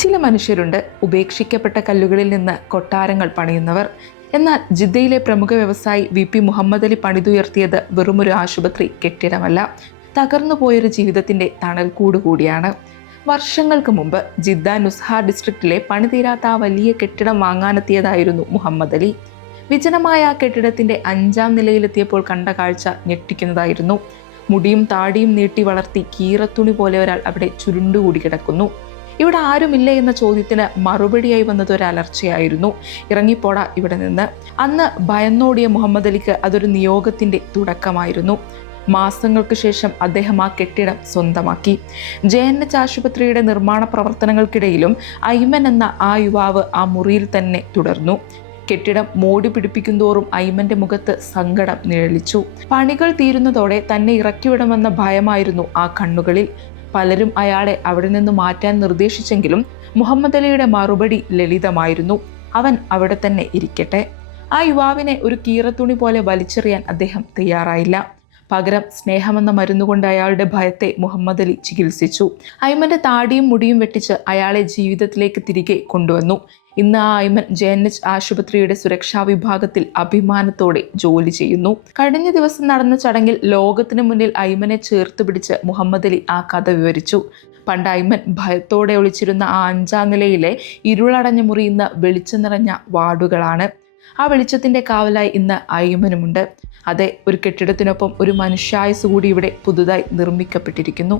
ചില മനുഷ്യരുണ്ട് ഉപേക്ഷിക്കപ്പെട്ട കല്ലുകളിൽ നിന്ന് കൊട്ടാരങ്ങൾ പണിയുന്നവർ. എന്നാൽ ജിദ്ദയിലെ പ്രമുഖ വ്യവസായി VP മുഹമ്മദ് അലി പണിതുയർത്തിയത് വെറുമൊരു ആശുപത്രി കെട്ടിടമല്ല, തകർന്നു പോയൊരു ജീവിതത്തിന്റെ തണൽക്കൂട് കൂടിയാണ്. വർഷങ്ങൾക്ക് മുമ്പ് ജിദ്ദ നുസ്ഹ ഡിസ്ട്രിക്റ്റിലെ പണിതീരാത്ത ആ വലിയ കെട്ടിടം വാങ്ങാനെത്തിയതായിരുന്നു മുഹമ്മദ് അലി. വിജനമായ ആ കെട്ടിടത്തിന്റെ 5ാം നിലയിലെത്തിയപ്പോൾ കണ്ട കാഴ്ച ഞെട്ടിക്കുന്നതായിരുന്നു. മുടിയും താടിയും നീട്ടി വളർത്തി കീറത്തുണി പോലെ ഒരാൾ അവിടെ ചുരുണ്ടുകൂടി കിടക്കുന്നു. ഇവിടെ ആരുമില്ല എന്ന ചോദ്യത്തിന് മറുപടിയായി വന്നത് ഒരു അലർച്ചയായിരുന്നു. ഇറങ്ങിപ്പോടാ ഇവിടെ നിന്ന്. അന്ന് ഭയന്നോടിയ മുഹമ്മദ് അലിക്ക് അതൊരു നിയോഗത്തിന്റെ തുടക്കമായിരുന്നു. മാസങ്ങൾക്ക് ശേഷം അദ്ദേഹം ആ കെട്ടിടം സ്വന്തമാക്കി. JNH ആശുപത്രിയുടെ നിർമ്മാണ പ്രവർത്തനങ്ങൾക്കിടയിലും ഐമൻ എന്ന ആ യുവാവ് ആ മുറിയിൽ തന്നെ തുടർന്നു. കെട്ടിടം മോടി പിടിപ്പിക്കുന്തോറും ഐമന്റെ മുഖത്ത് സങ്കടം നിഴലിച്ചു. പണികൾ തീരുന്നതോടെ തന്നെ ഇറക്കിവിടുമെന്ന ഭയമായിരുന്നു ആ കണ്ണുകളിൽ. പലരും അയാളെ അവിടെ നിന്ന് മാറ്റാൻ നിർദ്ദേശിച്ചെങ്കിലും മുഹമ്മദ് അലിയുടെ മറുപടി ലളിതമായിരുന്നു: അവൻ അവിടെ തന്നെ ഇരിക്കട്ടെ. ആ യുവാവിനെ ഒരു കീറത്തുണി പോലെ വലിച്ചെറിയാൻ അദ്ദേഹം തയ്യാറായില്ല. പകരം സ്നേഹമെന്ന മരുന്നുകൊണ്ട് അയാളുടെ ഭയത്തെ മുഹമ്മദ് അലി ചികിത്സിച്ചു. ഐമന്റെ താടിയും മുടിയും വെട്ടിച്ച് അയാളെ ജീവിതത്തിലേക്ക് തിരികെ കൊണ്ടുവന്നു. ഇന്ന് ആ ഐമൻ JNH ആശുപത്രിയുടെ സുരക്ഷാ വിഭാഗത്തിൽ അഭിമാനത്തോടെ ജോലി ചെയ്യുന്നു. കഴിഞ്ഞ ദിവസം നടന്ന ചടങ്ങിൽ ലോകത്തിന് മുന്നിൽ ഐമനെ ചേർത്ത് പിടിച്ച് മുഹമ്മദ് അലി ആ കഥ വിവരിച്ചു. പണ്ട് ഐമൻ ഭയത്തോടെ ഒളിച്ചിരുന്ന ആ 5ാം നിലയിലെ ഇരുളടഞ്ഞ മുറി ഇന്ന് വെളിച്ചം നിറഞ്ഞ വാർഡുകളാണ്. ആ വെളിച്ചത്തിന്റെ കാവലായി ഇന്ന് ഐമനുമുണ്ട്. അതെ, ഒരു കെട്ടിടത്തിനൊപ്പം ഒരു മനുഷ്യായുസ് കൂടി ഇവിടെ പുതുതായി നിർമ്മിക്കപ്പെട്ടിരിക്കുന്നു.